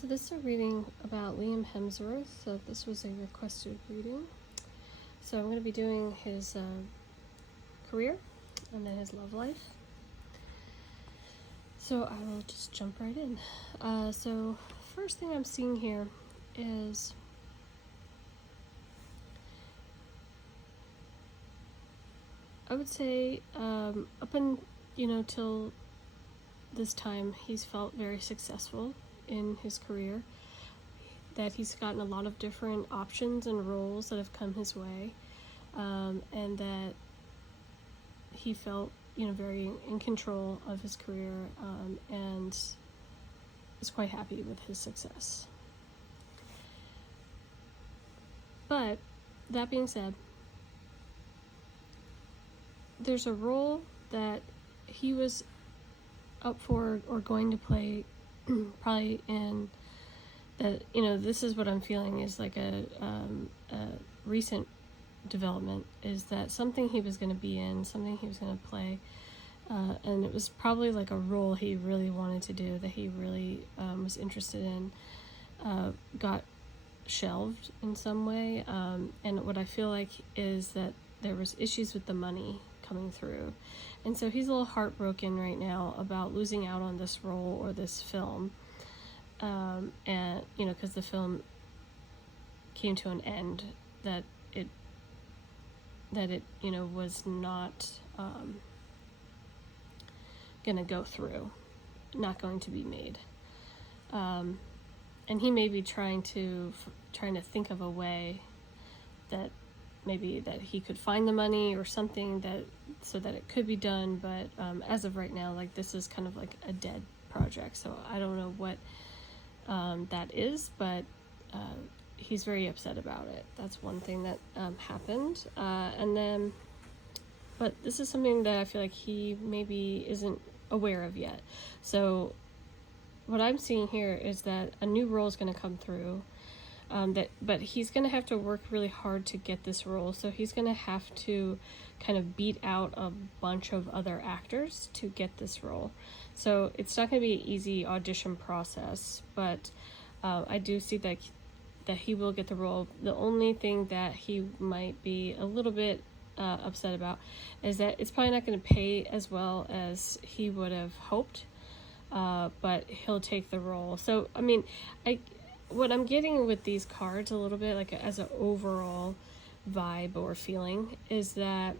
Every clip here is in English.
So this is a reading about Liam Hemsworth. So this was a requested reading. So I'm going to be doing his career and then his love life. So I will just jump right in. So first thing I'm seeing here is I would say up till this time he's felt very successful in his career, that he's gotten a lot of different options and roles that have come his way, and that he felt very in control of his career, and is quite happy with his success. But that being said, there's a role that he was up for or going to play probably in that, this is what I'm feeling is like a recent development, is that something he was going to be in, something he was going to play, and it was probably like a role he really wanted to do, that he really was interested in, got shelved in some way, and what I feel like is that there was issues with the money coming through, and so he's a little heartbroken right now about losing out on this role or this film, and because the film came to an end, that it was not gonna go through, not going to be made, and he may be trying to think of a way that maybe that he could find the money or something so that it could be done, but as of right now, like, this is kind of like a dead project, so I don't know what that is, but he's very upset about it. That's one thing that happened, and then, but this is something that I feel like he maybe isn't aware of yet. So what I'm seeing here is that a new role is going to come through, but he's going to have to work really hard to get this role. So he's going to have to kind of beat out a bunch of other actors to get this role. So it's not going to be an easy audition process, but I do see that he will get the role. The only thing that he might be a little bit upset about is that it's probably not going to pay as well as he would have hoped, but he'll take the role. So, I mean, what I'm getting with these cards a little bit, like as an overall vibe or feeling, is that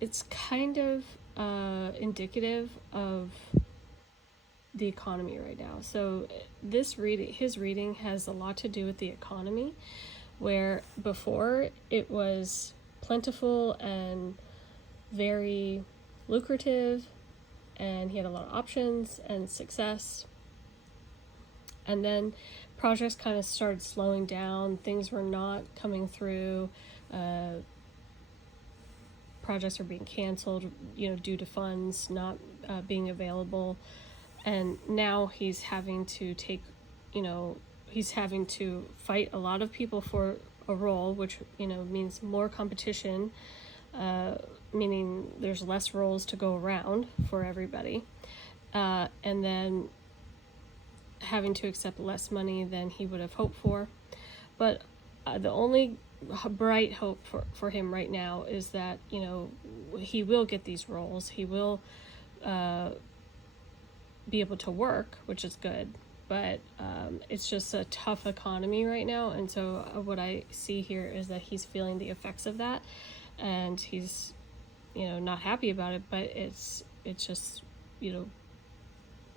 it's kind of indicative of the economy right now. So his reading has a lot to do with the economy, where before it was plentiful and very lucrative, and he had a lot of options and success. And then projects kind of started slowing down. Things were not coming through. Projects are being canceled, due to funds not being available. And now he's having to fight a lot of people for a role, which, means more competition, meaning there's less roles to go around for everybody. And then having to accept less money than he would have hoped for. But the only bright hope for him right now is that, he will get these roles. He will be able to work, which is good. But it's just a tough economy right now. And so what I see here is that he's feeling the effects of that. And he's, not happy about it, but it's just,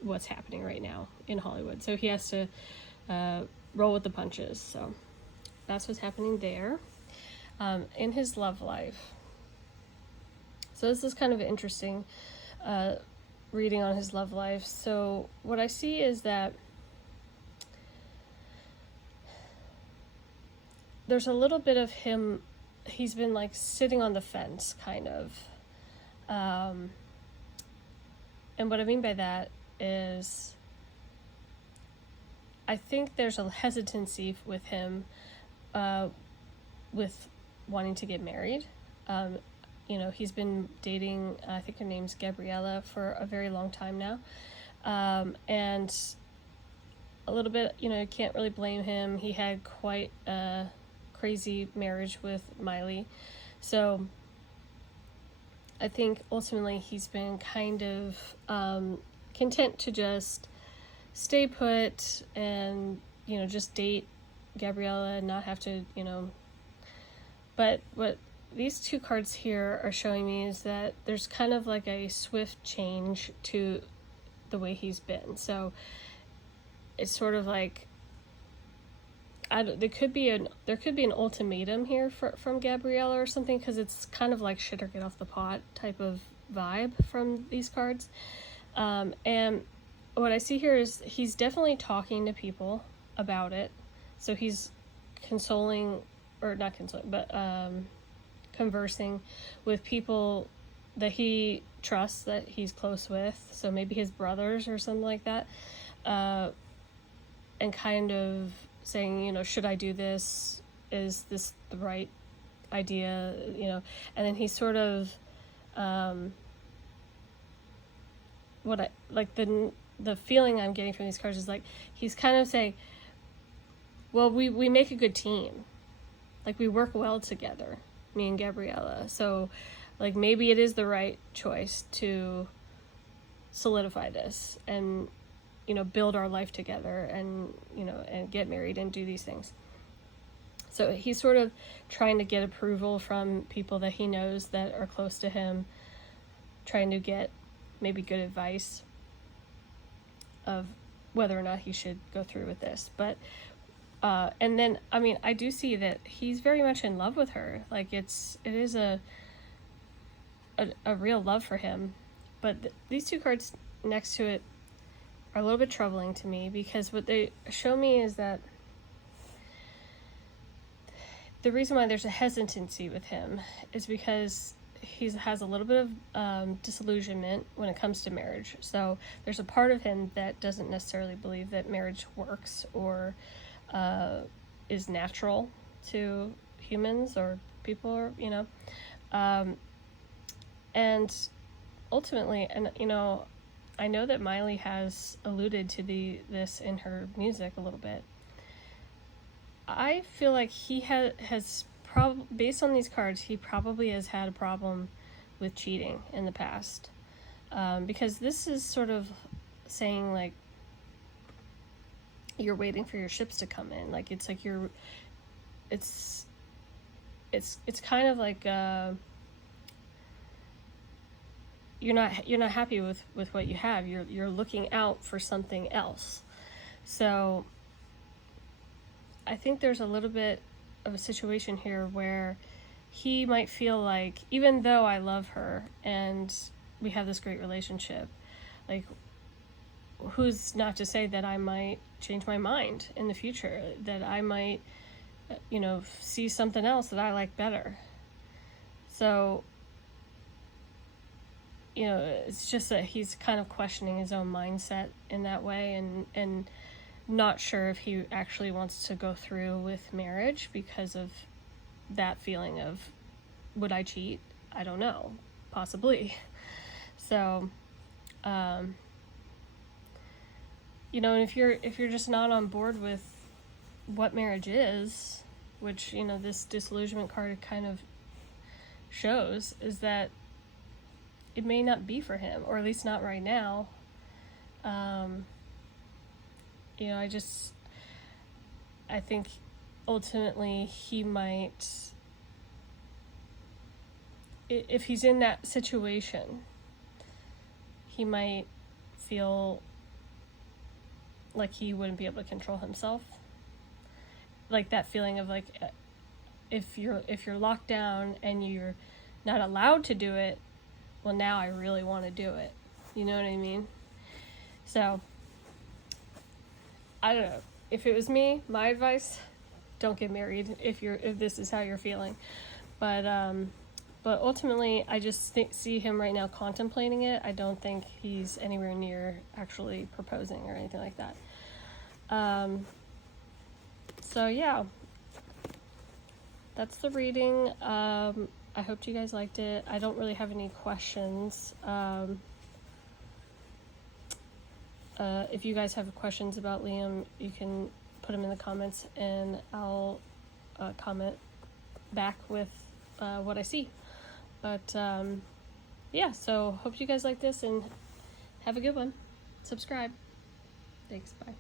what's happening right now in Hollywood. So he has to roll with the punches. So that's what's happening there. In his love life. So this is kind of interesting reading on his love life. So what I see is that there's a little bit of him, he's been like sitting on the fence, kind of. And what I mean by that is, I think there's a hesitancy with him with wanting to get married. He's been dating, I think her name's Gabriella, for a very long time now. And a little bit, you know, you can't really blame him. He had quite a crazy marriage with Miley. So I think ultimately he's been kind of content to just stay put and, you know, just date Gabriella and not have to, you know. But what these two cards here are showing me is that there's kind of like a swift change to the way he's been. So it's sort of like, there could be an ultimatum here from Gabriella or something, because it's kind of like shit or get off the pot type of vibe from these cards. And what I see here is he's definitely talking to people about it. So he's consoling, or not consoling, but conversing with people that he trusts, that he's close with. So maybe his brothers or something like that. And kind of saying, you know, should I do this? Is this the right idea? You know, and then he's sort of, the feeling I'm getting from these cards is like, he's kind of saying, well, we make a good team. Like, we work well together, me and Gabriella. So, like, maybe it is the right choice to solidify this and, you know, build our life together and, you know, and get married and do these things. So he's sort of trying to get approval from people that he knows that are close to him, trying to get maybe good advice of whether or not he should go through with this. But, and then, I mean, I do see that he's very much in love with her. Like, it is a real love for him. But these two cards next to it are a little bit troubling to me, because what they show me is that the reason why there's a hesitancy with him is because he has a little bit of disillusionment when it comes to marriage. So there's a part of him that doesn't necessarily believe that marriage works or is natural to humans or people, or, you know. And ultimately, and, you know, I know that Miley has alluded to this in her music a little bit. I feel like he has based on these cards, he probably has had a problem with cheating in the past. Because this is sort of saying, like, you're waiting for your ships to come in. Like, it's like it's kind of like, you're not happy with what you have. You're looking out for something else. So I think there's a little bit of a situation here where he might feel like, even though I love her and we have this great relationship, like, who's not to say that I might change my mind in the future, that I might, you know, see something else that I like better. So, you know, it's just that he's kind of questioning his own mindset in that way, and not sure if he actually wants to go through with marriage because of that feeling of, would I cheat? I don't know. Possibly. So, you know, and if you're just not on board with what marriage is, which, you know, this disillusionment card kind of shows, is that it may not be for him, or at least not right now. You know, I think ultimately he might, if he's in that situation, he might feel like he wouldn't be able to control himself. Like that feeling of, like, if you're locked down and you're not allowed to do it, well, now I really want to do it. You know what I mean? So, I don't know. If it was me, my advice, don't get married if this is how you're feeling. But ultimately, I just see him right now contemplating it. I don't think he's anywhere near actually proposing or anything like that. So yeah, that's the reading. I hope you guys liked it. I don't really have any questions. if you guys have questions about Liam, you can put them in the comments, and I'll comment back with what I see. But yeah, so hope you guys like this, and have a good one. Subscribe. Thanks. Bye.